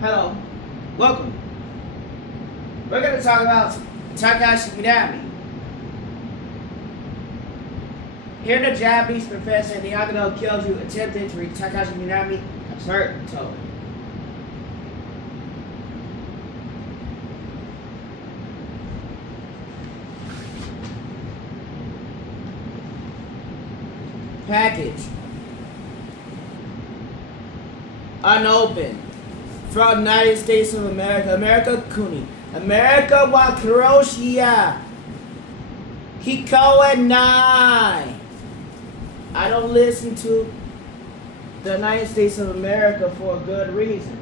Hello, welcome. We're going to talk about Takahashi Minami. Here, the Japanese professor Nihongo no Kyoju attempted to read Takahashi Minami concerto. Package. Unopened. From United States of America. America Kuni. America wa Croatia. Hiko and Nai. I don't listen to the United States of America for a good reason.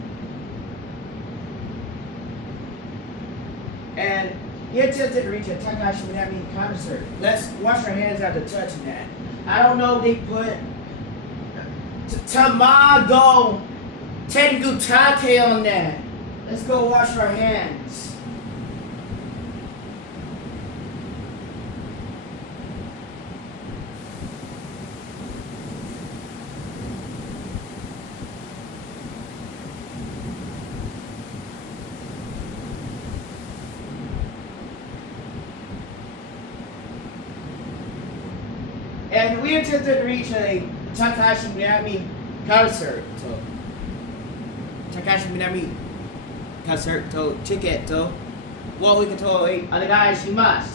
And he attempted to reach a Takahashi Minami concert. Let's wash our hands after touching that. I don't know if they put Tamago Tengutate on that. Let's go wash our hands. And we attempted to reach a Takahashi Minami concert. Takahashi Minami concert to ticket to what we can tell other guys she must.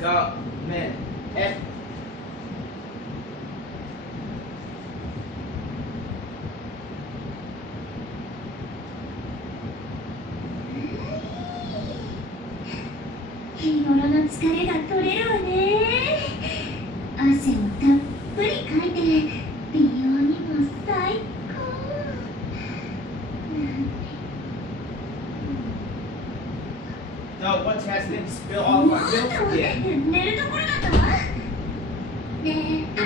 Go, man. F.日頃の疲れが取れるわね。汗をたっぷりかいて美容にも最高。So what has been spilled all of our milk again? 寝るところだったわ。ねえ、甘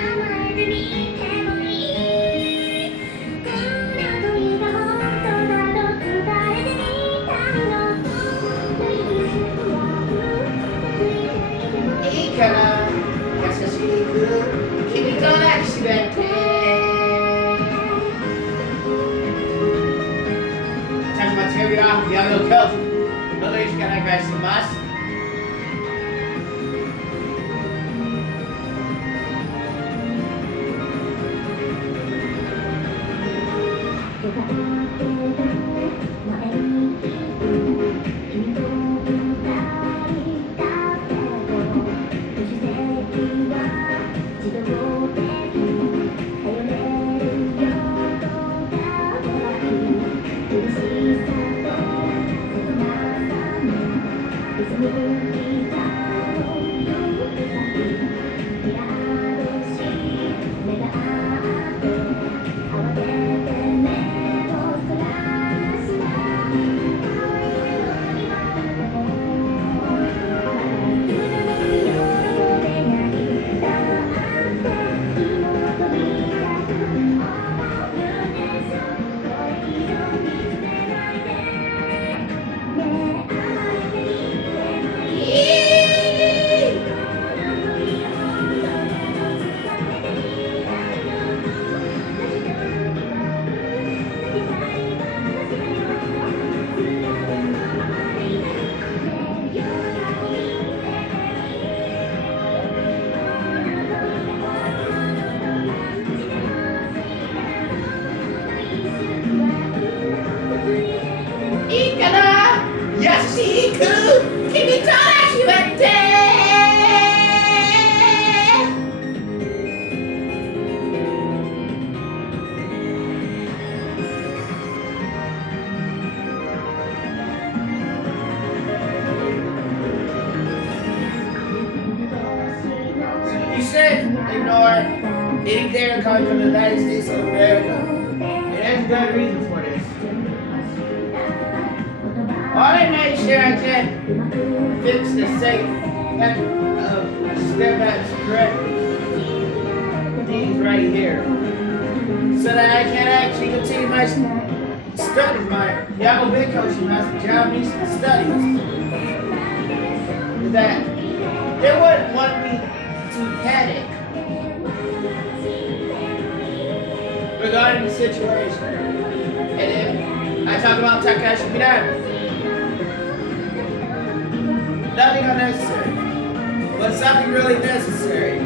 えてみてもいい。こんな時が本当なの伝えてみたの。いいかな、優しく君と抱きしめて。Touch material, Nihongo no Kyoju. よろしくお願いします。You said ignore. Any dare coming from the United States of America. And there's a good reason for this. I want to make sure I can fix the sake step backs correctly. These right here. So that I can actually continue my studies, my Yamabikoshi, my Japanese studies. That they wouldn't want me to panic regarding the situation. And then I talk about Takahashi Minami. Nothing unnecessary, but something really necessary.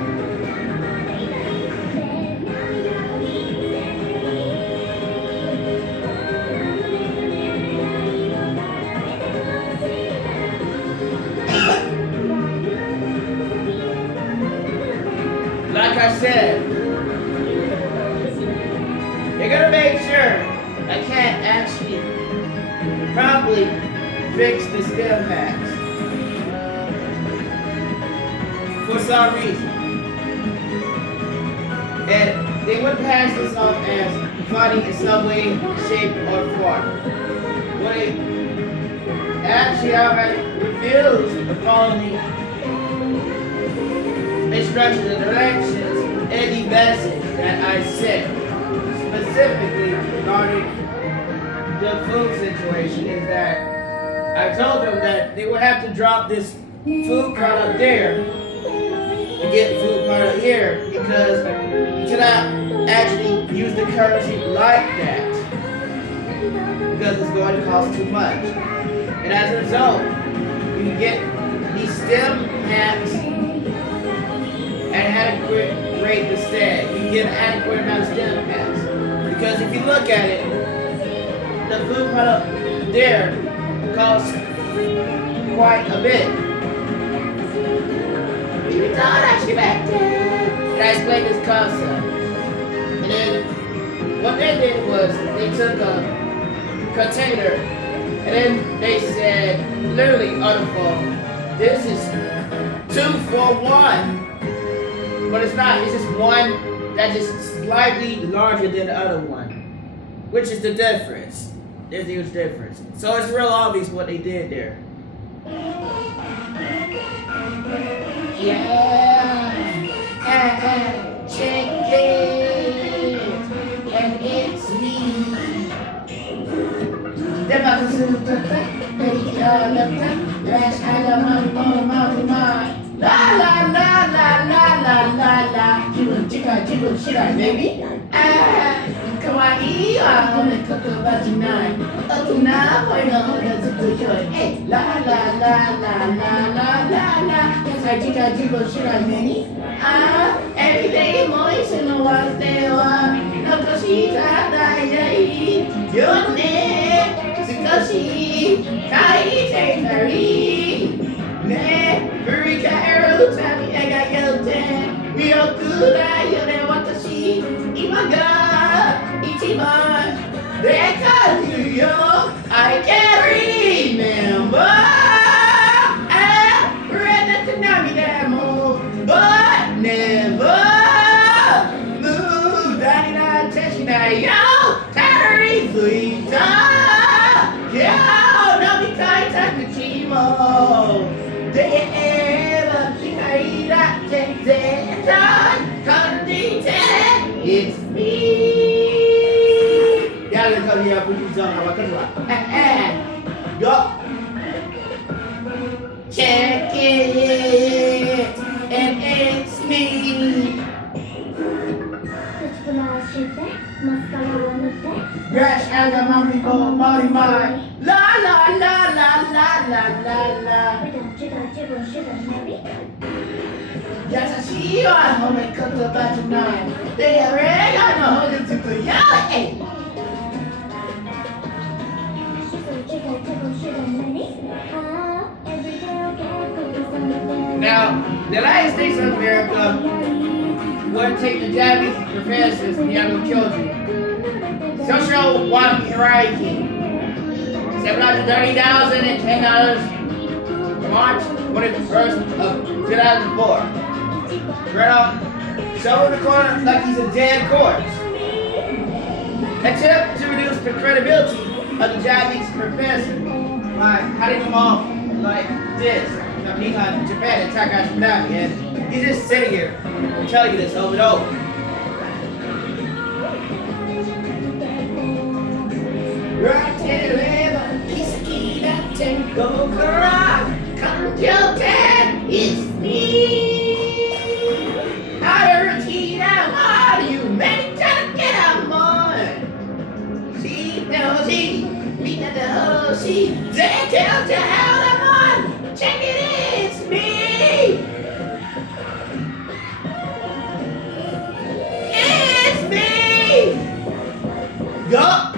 Like I said, you're gonna make sure I can't actually properly fix the stem packs for some reason. And they would pass this off as funny in some way, shape, or form. But they actually already refused to follow me instructions and directions in the message that I sent, specifically regarding the food situation, is that I told them that they would have to drop this food product there and get food product here because you cannot actually use the currency like that because it's going to cost too much. And as a result, you can get these stem packs at an adequate rate instead. You can get an adequate amount of stem packs. Because if you look at it, the food product there costs quite a bit. And I explained this concept. And then what they did was they took a container and then they said, literally on the phone, this is 2 for 1. But it's not, it's just one that's just slightly larger than the other one. Which is the difference. There's a huge difference. So it's real obvious what they did there. Yeah, check it, and it's me. La la la la la la la la. Jiggle, shit, baby. Kawaii, I'm gonna cook about tonight. Tonight, we're gonna do it. Hey, la la la la la la la la. Yes, I jiggle, shit, baby. Every day, moist in the water, stay on. No, cause she's a day. Your name, Sukoshi, Kai, take her. Ne, very careful, tell me I got your ten. Real good, I know what to see. Imaga, Ichiban, they call you, I can't remember. I read the Tanami demo, but never moved. I did not touch you, yo, Tattery, sweet time. Yo, no, be kind, Takachimo. It's me. Jangan kau dia puji sama kedua. Yo. Check it, and it's me. Brush agak mami ko mari mai. La la la la la la la la. 優しいわ褒め言葉じゃないでやれがの方でずっとやれ Now, the United States of America would take the Japanese professors and young children. Social one hierarchy. $730,000 and $10 March 21st of 2004. Right off show in the corner like he's a dead corpse. Attempt to reduce the credibility of the Japanese professor by cutting him off like this. Japan and Takahashi Minami, and he's just sitting here telling you this over and over. It's me. I heard he down on you, man. Trying to get out more. She knows he, me not the whole she. They tell you how I'm on. Check it, it's me. It's me. Yup.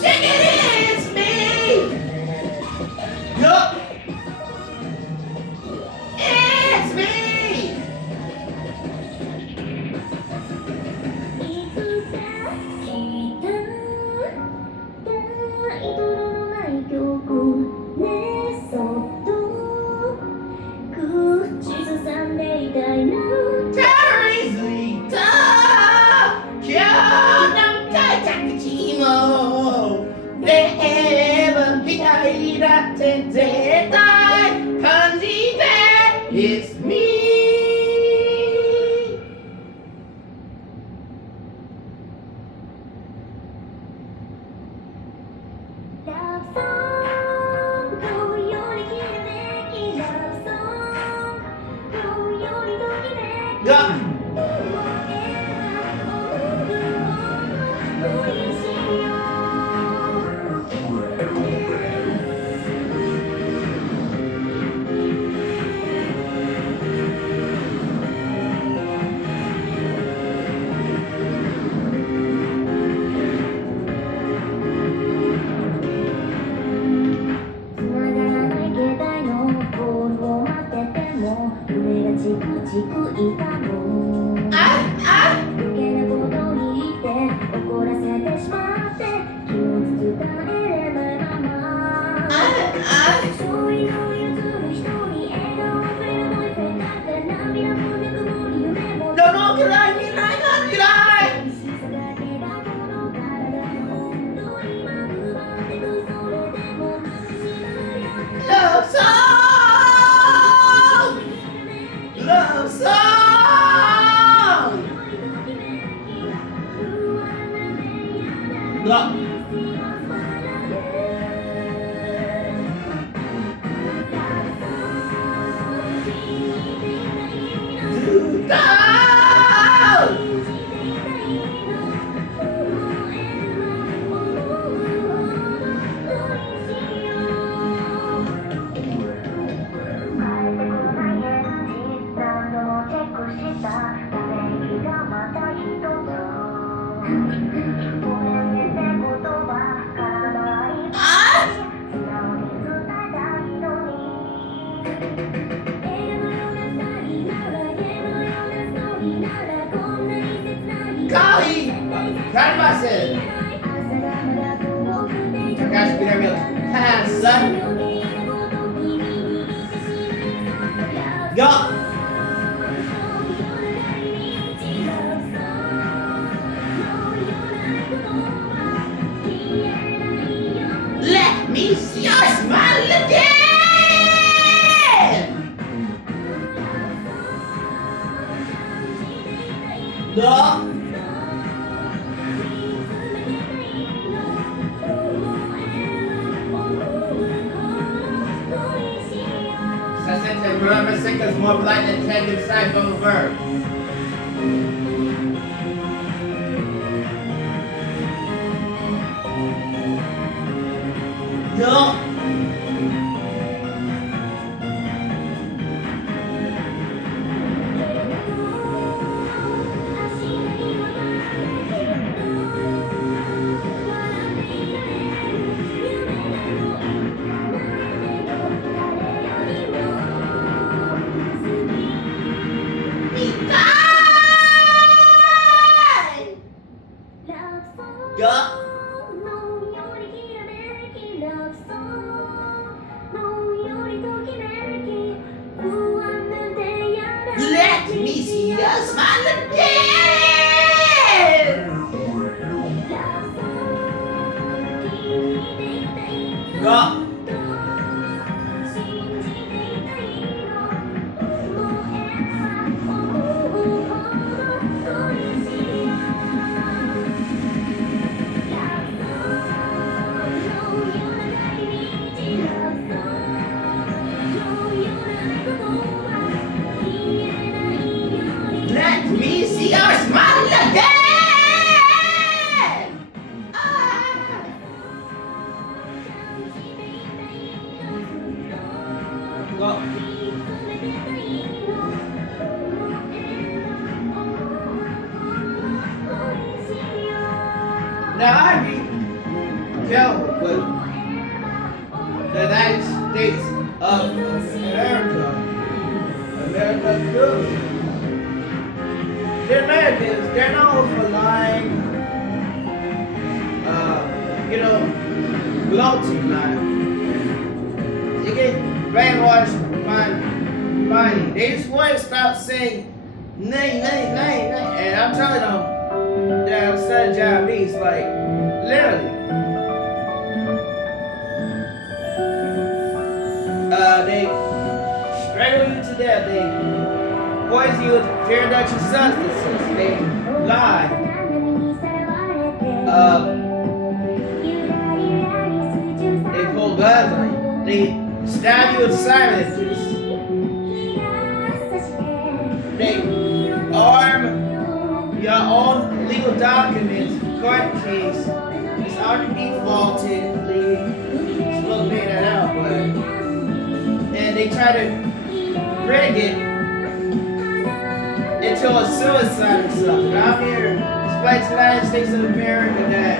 Check it, it's me. Yup. It's me. It's me. Love song どうよりきらめき Love song どうよりときめき Yup. Takahashi Minami. Haha, son. Yup. Let me see your smile again. Yup. Remember, Sika is more polite than tentative sign from a verb. No. smile again. Go. Let me see your smile again. Go. Now I be careful with the United States of America. America good. The Americans, they're known for lying, gloating, like, they get brainwashed by money. They just want to stop saying, nay, nay, nay, nay. And I'm telling them that I'm studying Japanese, like, literally. They strangle you to death. They poison you with fear-inducing substances. They lie. They pull guns on you. They stab you with silences. They arm your own legal documents, court case. It's already defaulted. Supposed to pay that out, but and they try to rig it into a suicide or something. I'm here to explain to the United States of America that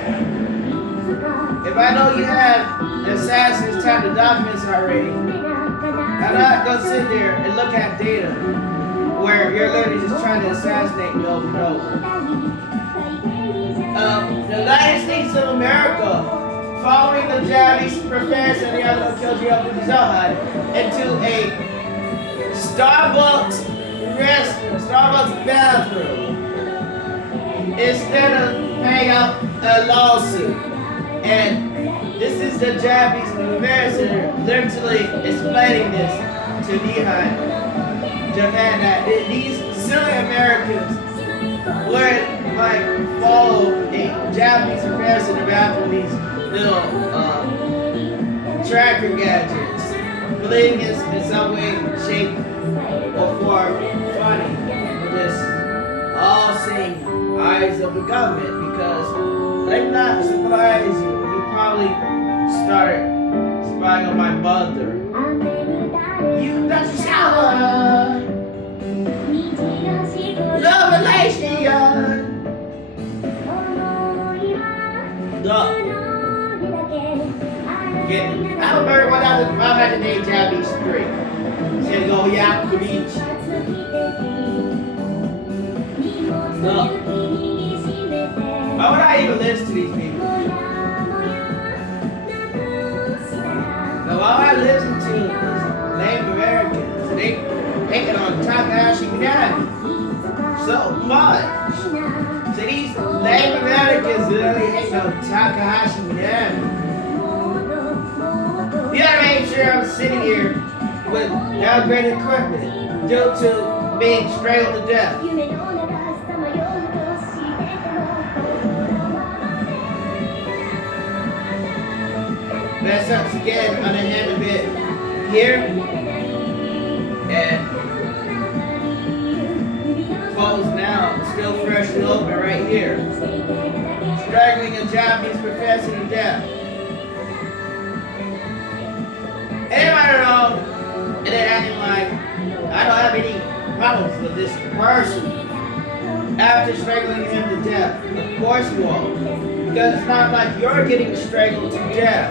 if I know you have assassins type of documents already, I'm not gonna sit there and look at data where you're literally just trying to assassinate me over and over. The United States of America, following the Japanese professor and the other killed you up with his own into a Starbucks restroom, Starbucks bathroom, instead of paying out a lawsuit. And this is the Japanese professor literally explaining this to Japan that these silly Americans would like follow a Japanese professor in the bathroom with these little tracker gadgets, believing it's in some way, shape, or form funny with this all-seeing eyes of the government, because let me not surprise you, you probably start spying on my mother. You got shower, love relation. I'm a bird 1,508 Japanese street. Said go Yaku Beach. Look. Why would I even listen to these people? Now why would I listen to these lame Americans? They picking on Takahashi Minami so much. So these lame Americans really hate on Takahashi Minami. You gotta make sure I'm sitting here with downgraded equipment due to being strangled to death. Mess up again on the hand a bit here and closed now, still fresh and open right here. Strangling a Japanese professor to death. Anybody know? And then acting like I don't have any problems with this person after strangling him to death. Of course you won't. Because it's not like you're getting strangled to death.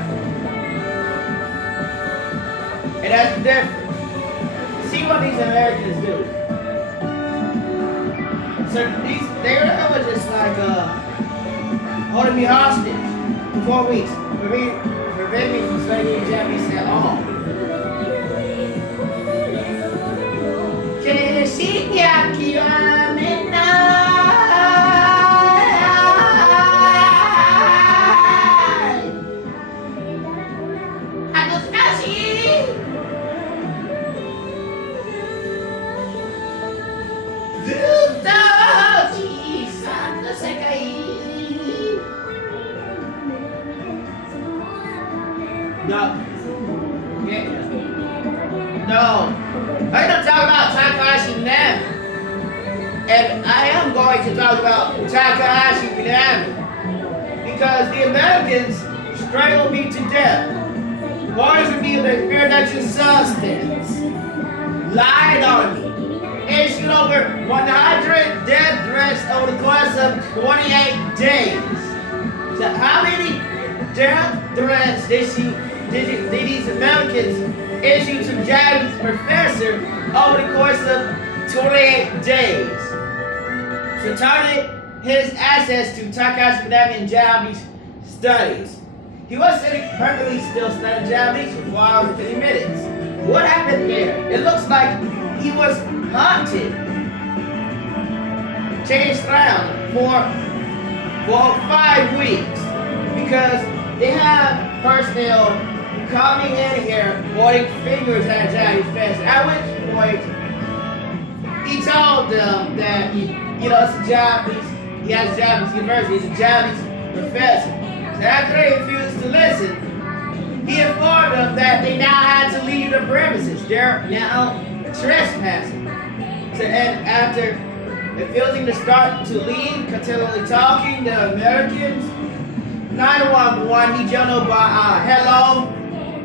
And that's the difference. See what these Americans do. So they're just like holding me hostage for 4 weeks. Prevent me from studying Japanese at all. Can you see me? going to talk about Takahashi Minami. Because the Americans strangled me to death, poisoned me with a fear-reduction substance, lied on me, issued over 100 death threats over the course of 28 days. So how many death threats did these Americans issue to Japanese professor over the course of 28 days? To target his access to Takahashi Minami in Japanese studies. He was sitting perfectly still studying Japanese for 4 hours and 50 minutes. What happened there? It looks like he was haunted. Changed around for 5 weeks because they have personnel coming in here pointing fingers at Japanese professor. At which point he told them that it's a Japanese. He has a Japanese university. He's a Japanese professor. So after they refused to listen, he informed them that they now had to leave the premises. They're now trespassing. So, and after refusing to start to leave, continually talking to Americans, 911, he jumped by, hello,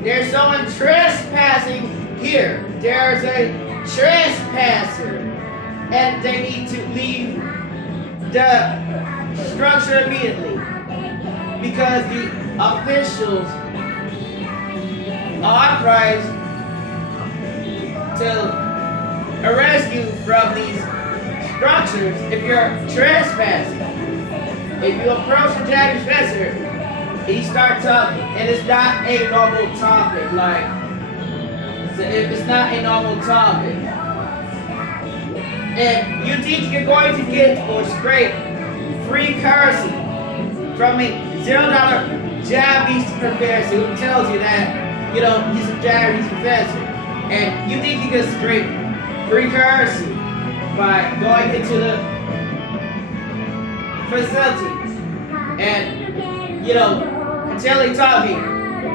there's someone trespassing here. There's a trespasser. And they need to leave the structure immediately. Because the officials are authorized to arrest you from these structures if you're trespassing. If you approach the Japanese professor, he starts talking, and it's not a normal topic. It's not a normal topic. And you think you're going to get or scrape free currency from a $0 Japanese professor who tells you that, he's a Japanese professor. And you think you can scrape free currency by going into the facilities and, continually talking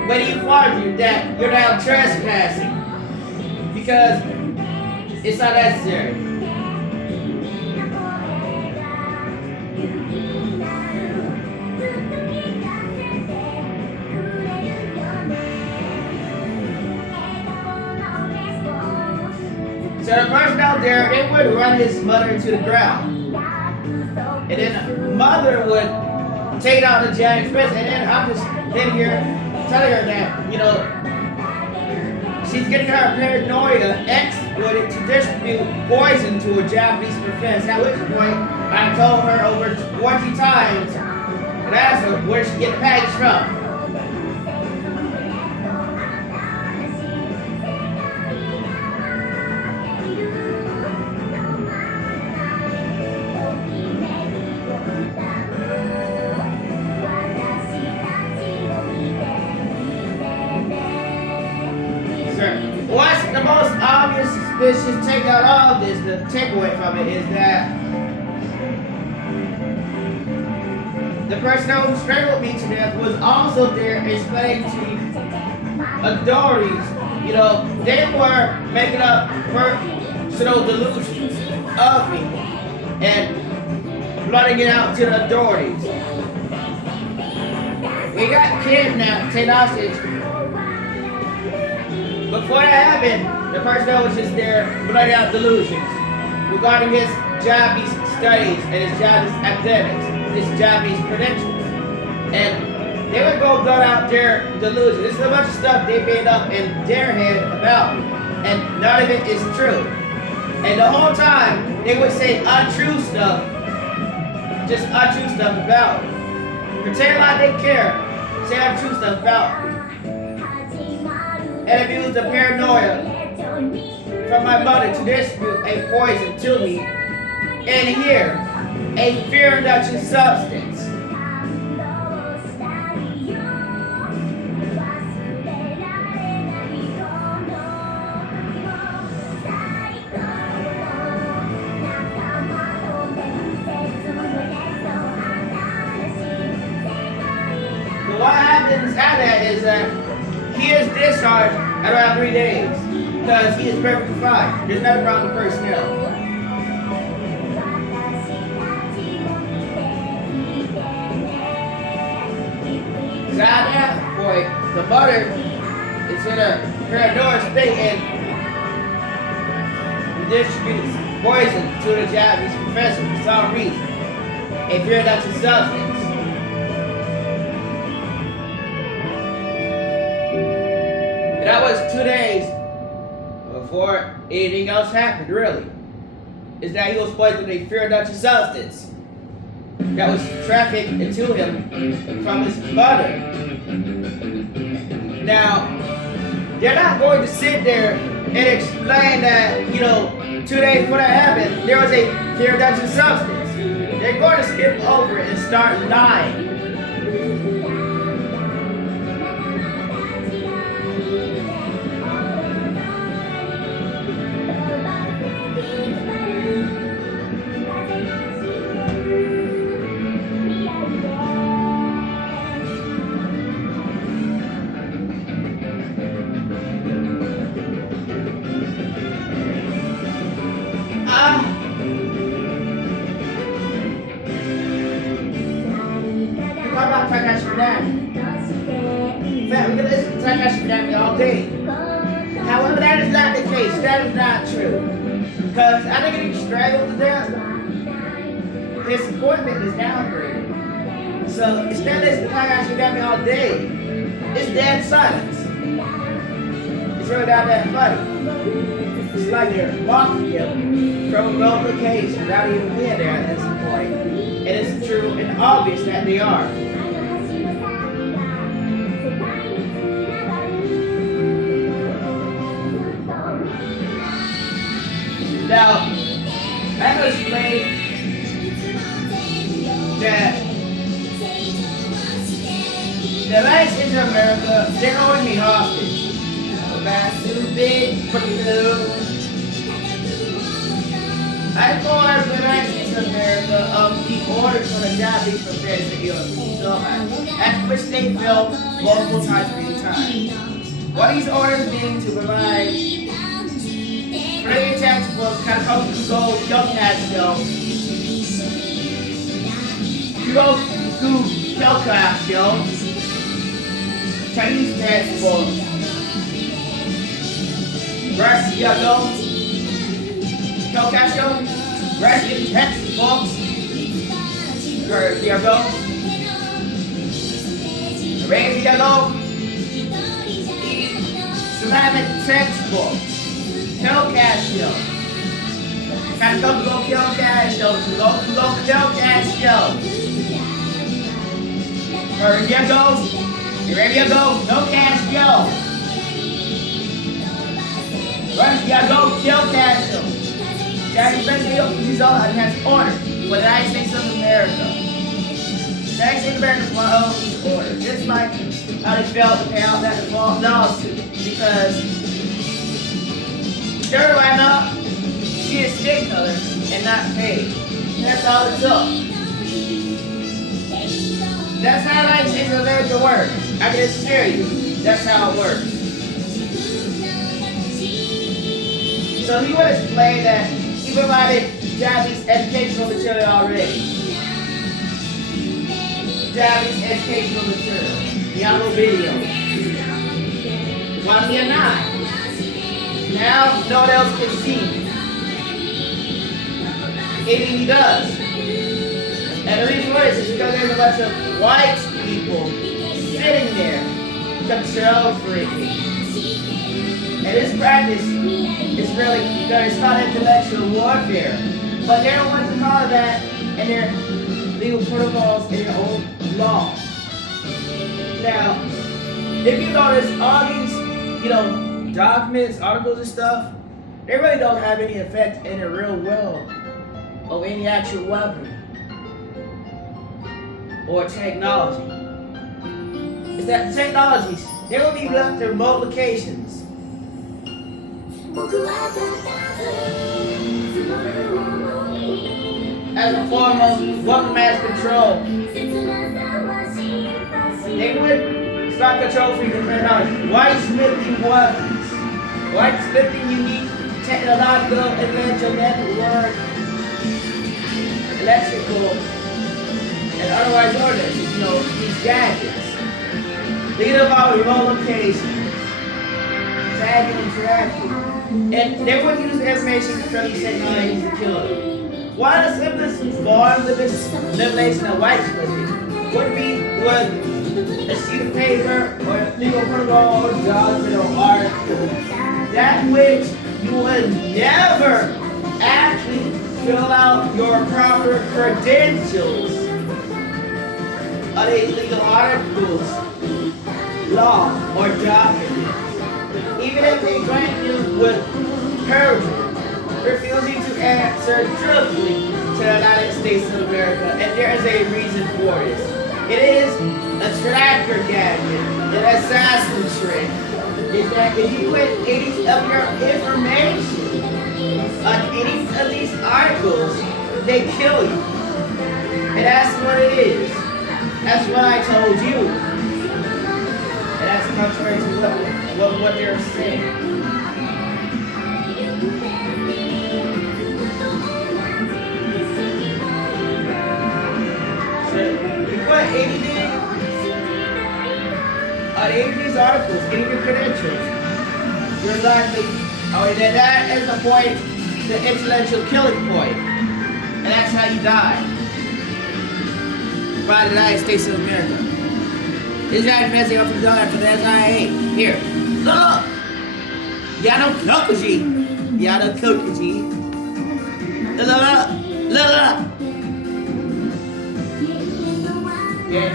when he informs you that you're now trespassing because it's not necessary. So the person out there, they would run his mother to the ground. And then the mother would take out the Japanese professor. And then I'm just sitting here telling her that, she's getting her paranoia exploited to distribute poison to a Japanese professor. At which point, I told her over 20 times and asked her where she get the package from. What's the most obvious suspicious take out all of this, the takeaway from it is that the person who strangled me to death was also there explaining to the authorities, they were making up personal delusions of me and flooding it out to the authorities. We got kidnapped, taken hostage. Before that happened, the person was just there blurting out delusions regarding his Japanese studies and his Japanese academics, his Japanese credentials. And they would go blurt out their delusions. This is a bunch of stuff they made up in their head about me. And none of it is true. And the whole time, they would say untrue stuff, just untrue stuff about me. Pretend like they care, say untrue stuff about me. And abuse the paranoia from my mother to distribute a poison to me and here, a fear reduction substance. So what happens after that is that he is discharged at around 3 days because he is perfectly fine. There's nothing wrong with personnel. order is in a paranoid state and distributes poison to the Japanese professor for some reason. A fear that's a substance. And that was 2 days before anything else happened, really. Is that he was poisoned with a fear Dutch substance that was trafficked into him from his mother. Now, they're not going to sit there and explain that, 2 days before that happened, there was a fear Dutch substance. They're going to skip over it and start lying. Takahashi Minami. In fact, we can listen to Takahashi Minami all day. However, that is not the case. That is not true. Because I think if he strangled to death, his appointment is downgraded. So instead of listening to Takahashi Minami all day, it's dead silence. It's really not that funny. It's like they're mocking him from remote locations without even being there at this point. And it's true and obvious that they are. Now, I'm going to explain that the United States of America, they're holding me hostage. That's too big for you. I informed the United States of America of the orders from the Japanese professor to heal after which they failed multiple times 3 times. What these orders being to provide Korean textbooks, Takahashi Chinese textbooks, Russian textbooks, Islamic textbooks. Takahashi. Gotta go Takahashi. Go Takahashi. Ready to go? You ready to go? No cash, go. Ready to go? Kill cash, go. Daddy, let's go. These all has order for the United States of America. The United States of America follows these orders. Just like how they failed to pay out that lawsuit because third line up, she is skin color and not paid. That's all it took. That's how United States of America works. I can assure you, that's how it works. So he would explain that he provided Japanese educational material already. Japanese educational material. Yellow video. 1 year 9. Now, no one else can see. Maybe he does. And the reason why is because there's a bunch of white people sitting there, control freaking. And this practice is really good. It's called intellectual warfare. But they're the ones who call it that, and their legal protocols and their own law. Now, if you notice, all these, documents, articles and stuff, they really don't have any effect in the real world of any actual weapon or technology. It's that technologies, they will be left to remote locations. As a form of weapon mass control. They would start control for your technology. White-smithing weapons. White-smithing unique technological electromagnetic electrical and otherwise orders, these gadgets. Thinking about remote locations, tagging and tracking. And they would use the information from these technologies to kill them. One of the simplest forms of this elimination of white supremacy would be a sheet of paper or a legal protocol or document or article, that which you would never actually fill out your proper credentials of these legal articles, law, or documents. Even if they grant you with perjury, refusing to answer truthfully to the United States of America, and there is a reason for this. It is a tracker gadget, an assassin trick. Is that if you put any of your information on any of these articles, they kill you. And that's what it is. That's what I told you. And that's contrary to what they're saying. So you put anything on any of these articles, any of your credentials, you're likely, that is the point, the intellectual killing point. And that's how you die. By the United States of America. This guy messing up for the SIA. Here. Look! Y'all know Kokuji. Y'all know Kokuji. Look. Yeah.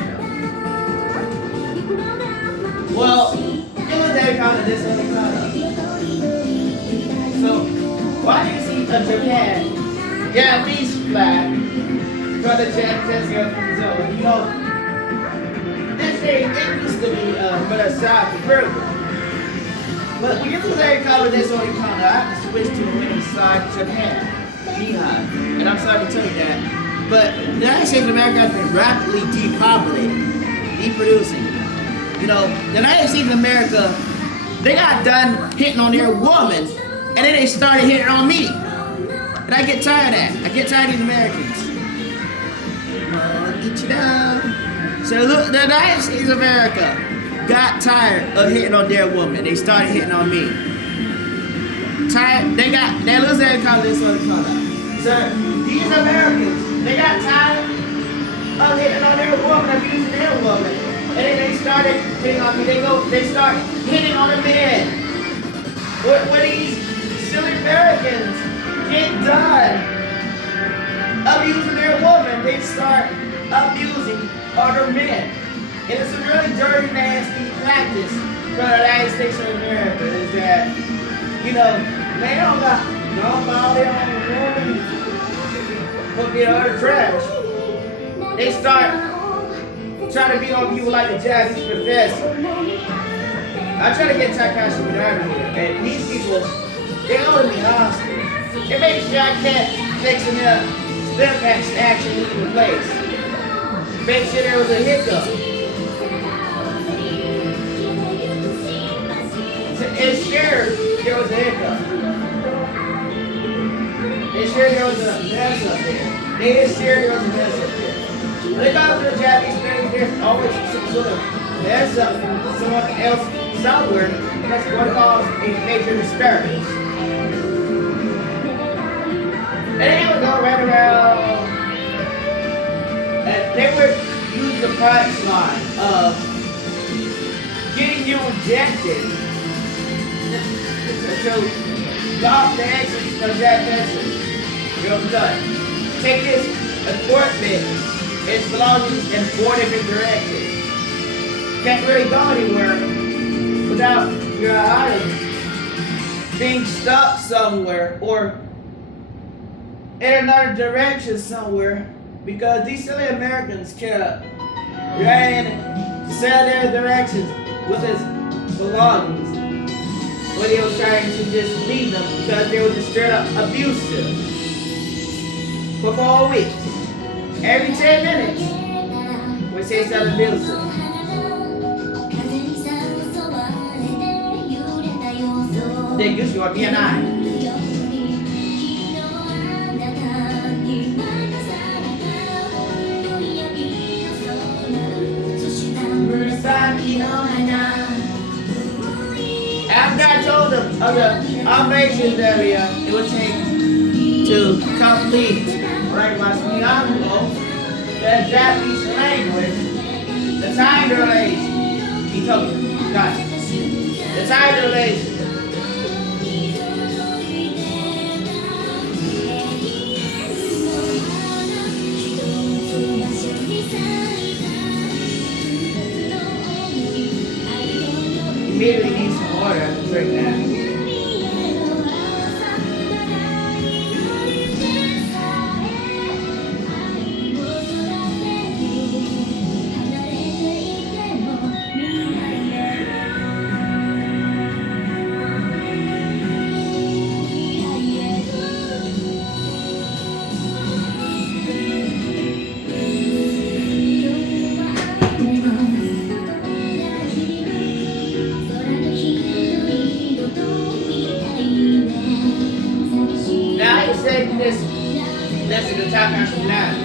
Well, it was that kind of this and that kind of. So, why do you see a Japanese flag from the Japanese zone? You know, this thing, it used to be Murasaki Burger. But when you lose every color this or you kind of, I have to switch to the winning side, Japan. Nihon. And I'm sorry to tell you that. But the United States of America has been rapidly depopulating, deproducing. You know, the United States of America, they got done hitting on their woman, and then they started hitting on me. And I get tired of that. I get tired of these Americans. Get you down. So look, the United States of America got tired of hitting on their woman. They started hitting on me. Tired, they lose their color, this other color. So these Americans, they got tired of hitting on their woman, abusing their woman. And then they started hitting on me. They start hitting on the men. When these silly Americans get done abusing their woman, they start abusing other men. And it's a really dirty, nasty practice for the United States of America is that, you know, they don't got nobody on the woman, put me on the trash. They start trying to beat on people like the Japanese professor. I try to get Takahashi Minami here, and these people, they hold me hostage. They make sure I can't fix enough stem packs to actually leave the place. Make sure there was a hiccup. It's sure there was a hiccup. It's sure there was a mess up there. They is sure there was a mess up there. When they go to the Japanese thing, there's always some sort of mess up from someone else somewhere that's going to cause a major disturbance. And they would go right around, and they would use the punchline of getting you injected to stop the exit of Jack Benson. You're done. Take this equipment. It's belongings in 4 different directions. Can't really go anywhere without your items being stuck somewhere or in another direction somewhere because these silly Americans can ran and sell their directions with his belongings when he was trying to just leave them because they were just straight up abusive for 4 weeks. Every 10 minutes, we say something abusive. They use you on BNI. Murasaki no of the operations area it would take to complete Minami, the Japanese language, the time relation. He told me, guys, the time relation. Immediately need some water to drink that. Listen to Takahashi Minami.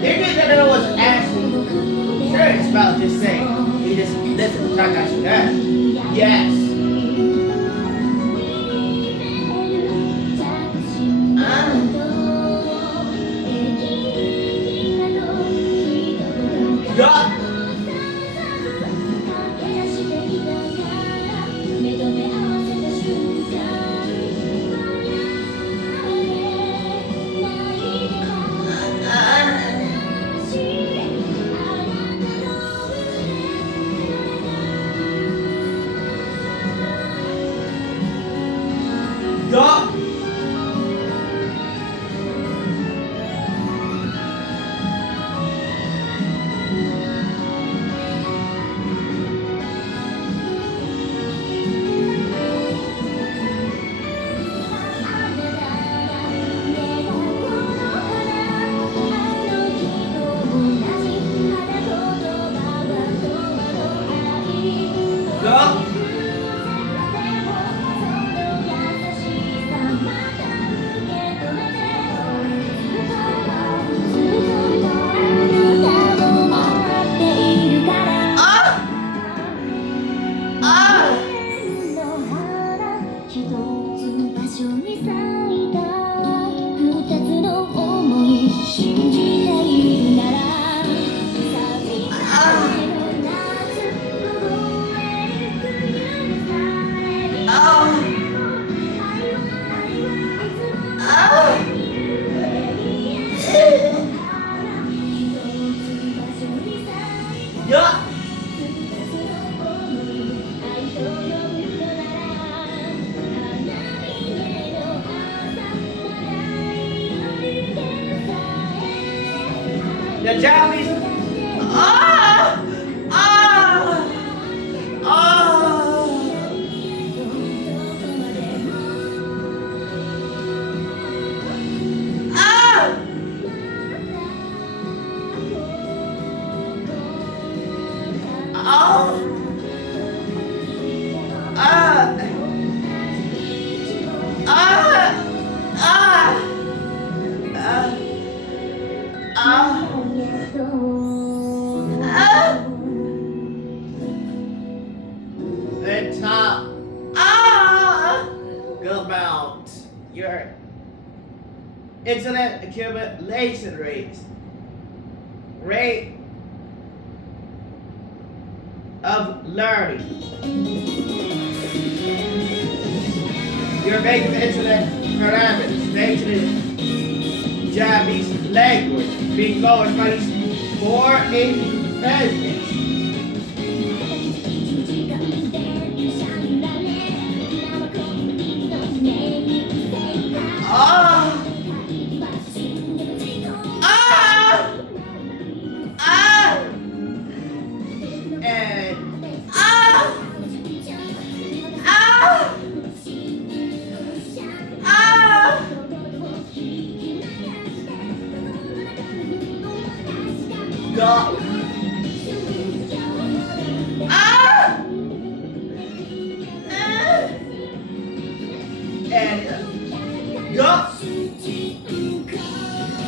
They didn't know what was actually serious about this saying. He just listened to Takahashi Minami. Yes. The Japanese. The top about your internet accumulation rate of learning. Your basic internet parameters based in Japanese language being lowered by 480 residents.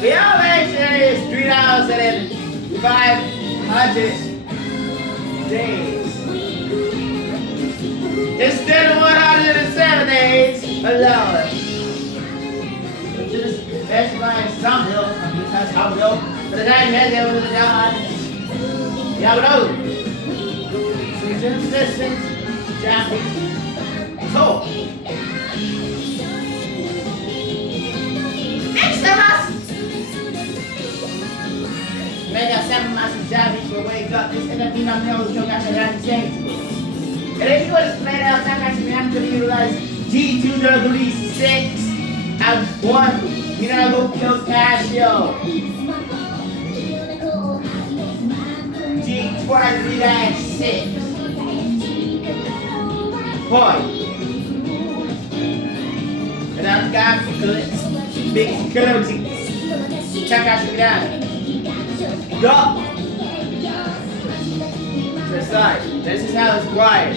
The elevation is 3,500 days. allow it. Best by some hill, because some hill, but the time has ever the God. Yeah, but no. Resistance, jumping. So. Next to us. Mega 7 massive damage will wake up this enemy not know who took out the United States. And if you would explain how Takahashi Minami could utilize G2 to release 6 and 1 Minago Casio. G twice 3-6. Point. And I've got good big currency. Takahashi Minami. Go! This side. This is how it's wired.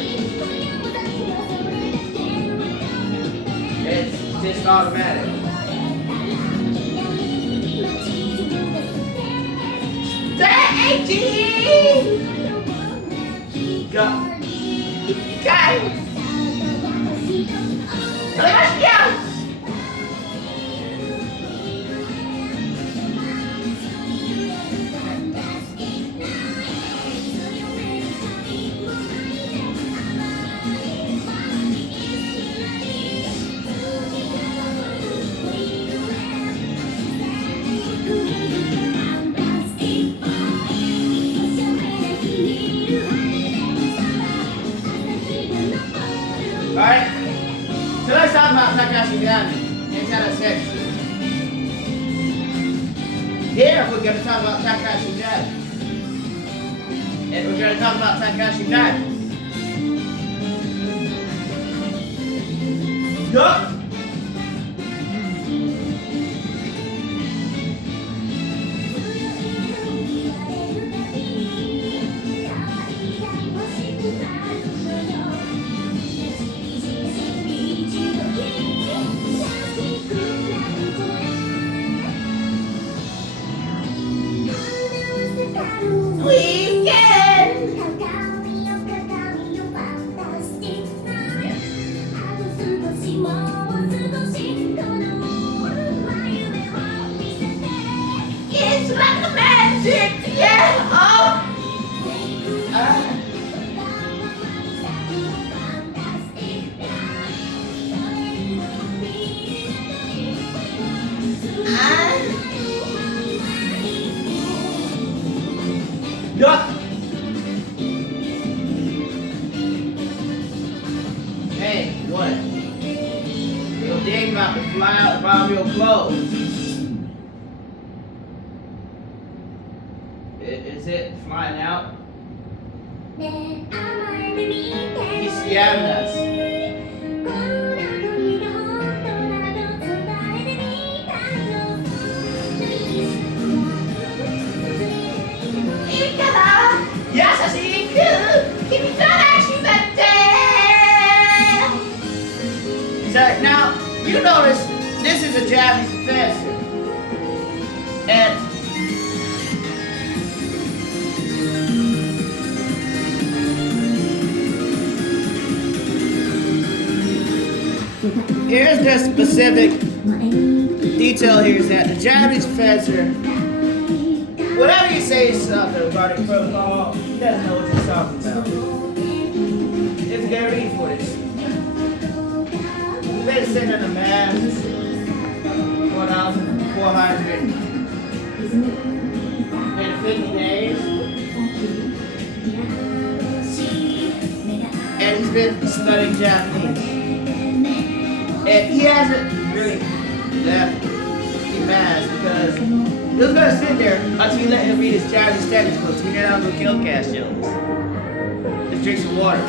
It's just automatic. Go! Go! Let's go! Alright, so let's talk about Takahashi Minami and kind of section. Here we're going to talk about Takahashi Minami. And we're going to talk about Takahashi Minami. Go! It's like a magic, yeah, oh! Duck! Hey, what? Your thing about to fly out the bottom of your clothes. Is it flying out? He's scamming us. So now, you notice this is a Japanese professor. And here's the specific detail here is that the Japanese professor, whatever you say something regarding protocol, he doesn't know what you're talking about. It's get ready for this. We've been sitting in the mass 1,450 days. And he's been studying Japanese. And he hasn't really left the mass because he was going to sit there until you let him read his Japanese studies books. He didn't have to kill cash shows. Just drink some water.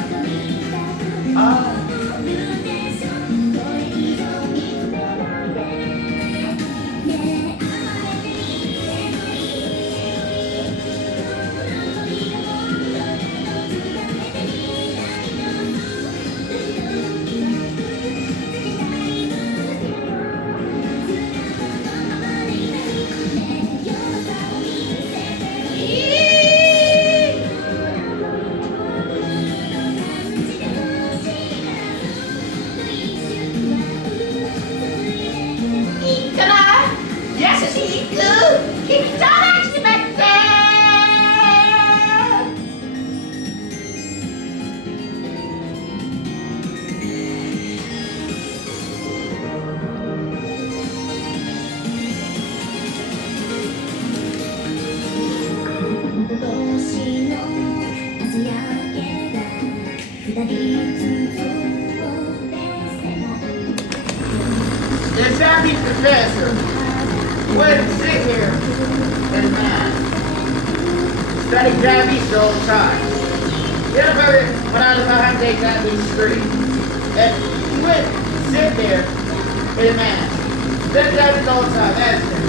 君と抱きしめて年の朝焼けが下り続く電線 The Japanese professor wouldn't sit here and study Japanese the whole time. You ever heard it when I was behind the Japanese street? And he would sit there in math. Study Japanese the whole time, answer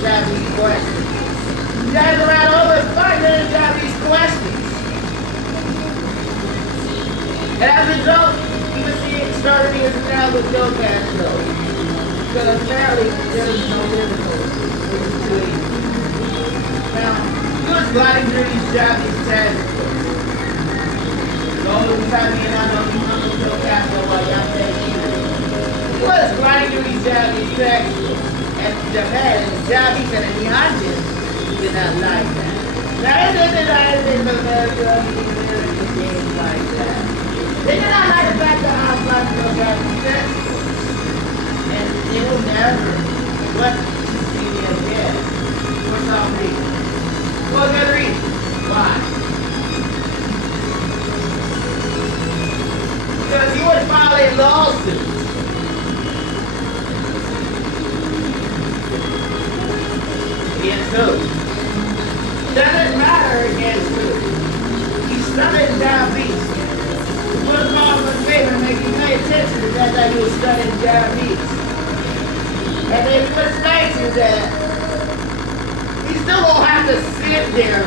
Japanese questions. You guys around over 5 minutes Japanese questions. And as a result, you can see it started as now with no cash flow. Because apparently there is no difficulty in between. Now, he was gliding through these Japanese textbooks. All the time you know, no cash flow while y'all take either. He was gliding through these Japanese textbooks. And Japan, Japanese and the Nihonjin did not like that. Now, it isn't anything but America, games like that. They did not like the fact that I was like no Japanese textbooks. And they will never let you see me again for some reason. For a good reason. Why? Because you would file a lawsuit. Against who? Doesn't matter against who. He studied Japanese. Put a call for favor and make you pay attention to that he was studying Japanese. And then what's nice is that you still won't have to sit there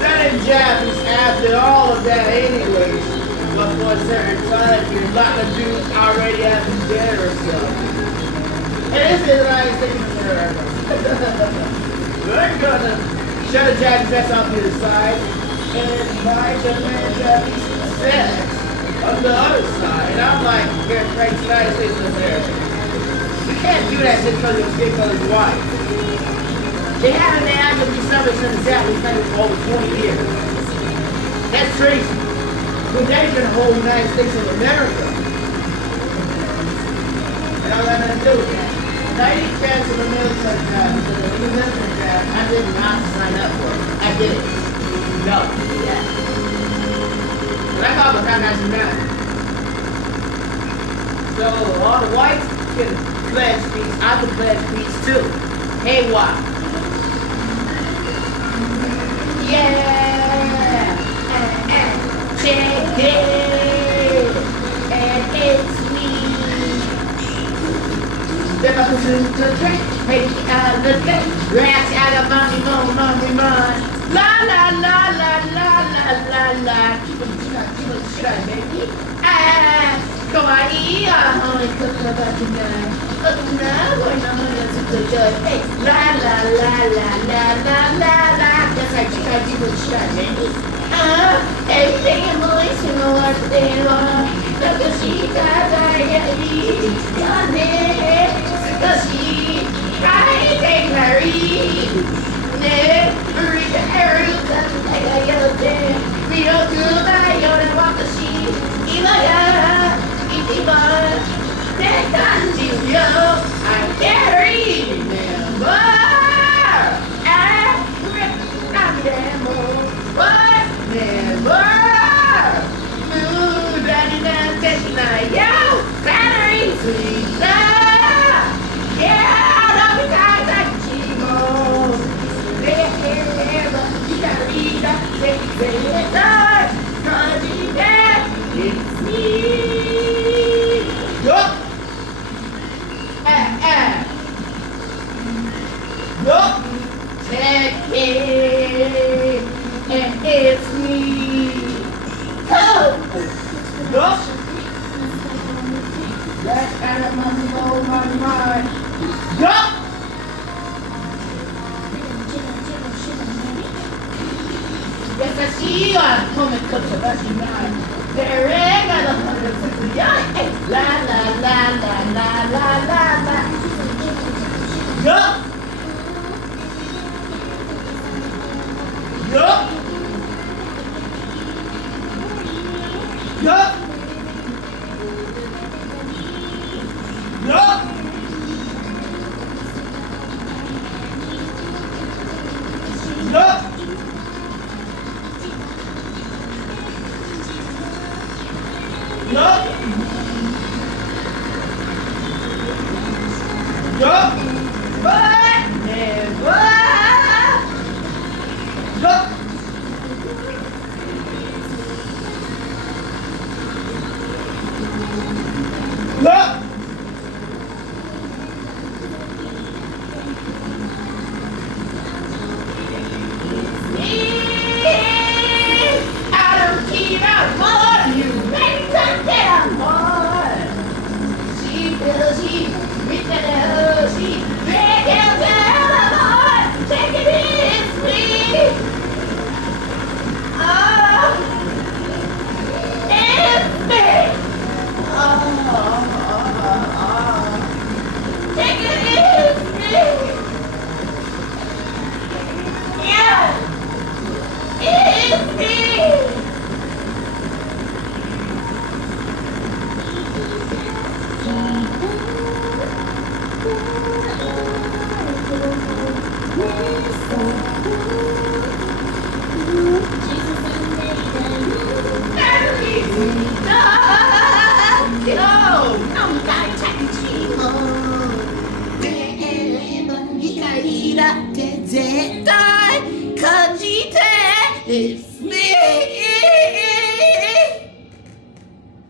studying Japanese after all of that anyways. But for a certain time, you're not going to do already after dinner or something. And this is what I was thinking of America. We're going to shut the Japanese mess off to the side and buy Japanese sex on the other side. And I'm like, here in the United States of America. You can't do that just because your skin color is white. They haven't been actively service in the Japanese country for over 20 years. That's crazy. We're endangering the whole United States of America. And all I'm going to do is that 90 chance of a military job, because of the military job, I did not sign up for it. I didn't. No. Yeah. But I call it Takahashi Minami. So all the whites can pledge peace. I can pledge peace too. Hey, why? Yeah! Check it! And it's me! Step up to the train, take it out of the train. Grass, I got money, run. La la la la la la la la. Keep it shut, baby. Ah! Come on, eat our honey, cook about tonight. Oh, no, we're not going to the judge. Hey, la la la la la la la la. That's like you gotta keep it shut, baby. Everything in voice, you know what they want. Look at she got like a lead. Your name, because she right, take Mary. Never the arrow, doesn't like a yellow day. We don't do that, you don't want to see. Imaya, Itima, that comes you, I can't remember. Never. Ooh, daddy, daddy, daddy, daddy, yo, battery, sweet love. Yeah, don't be tired like Chimo. Never, you gotta read that, say it, honey, that, it's me. Yup. Yup. Take it. And it's me. Oh! Yup! That's out of my mind. Yup! Yes, I see you on home and cook the best you know. There ain't got a hundred. La la la la la la la la. Yup! 絶対感じて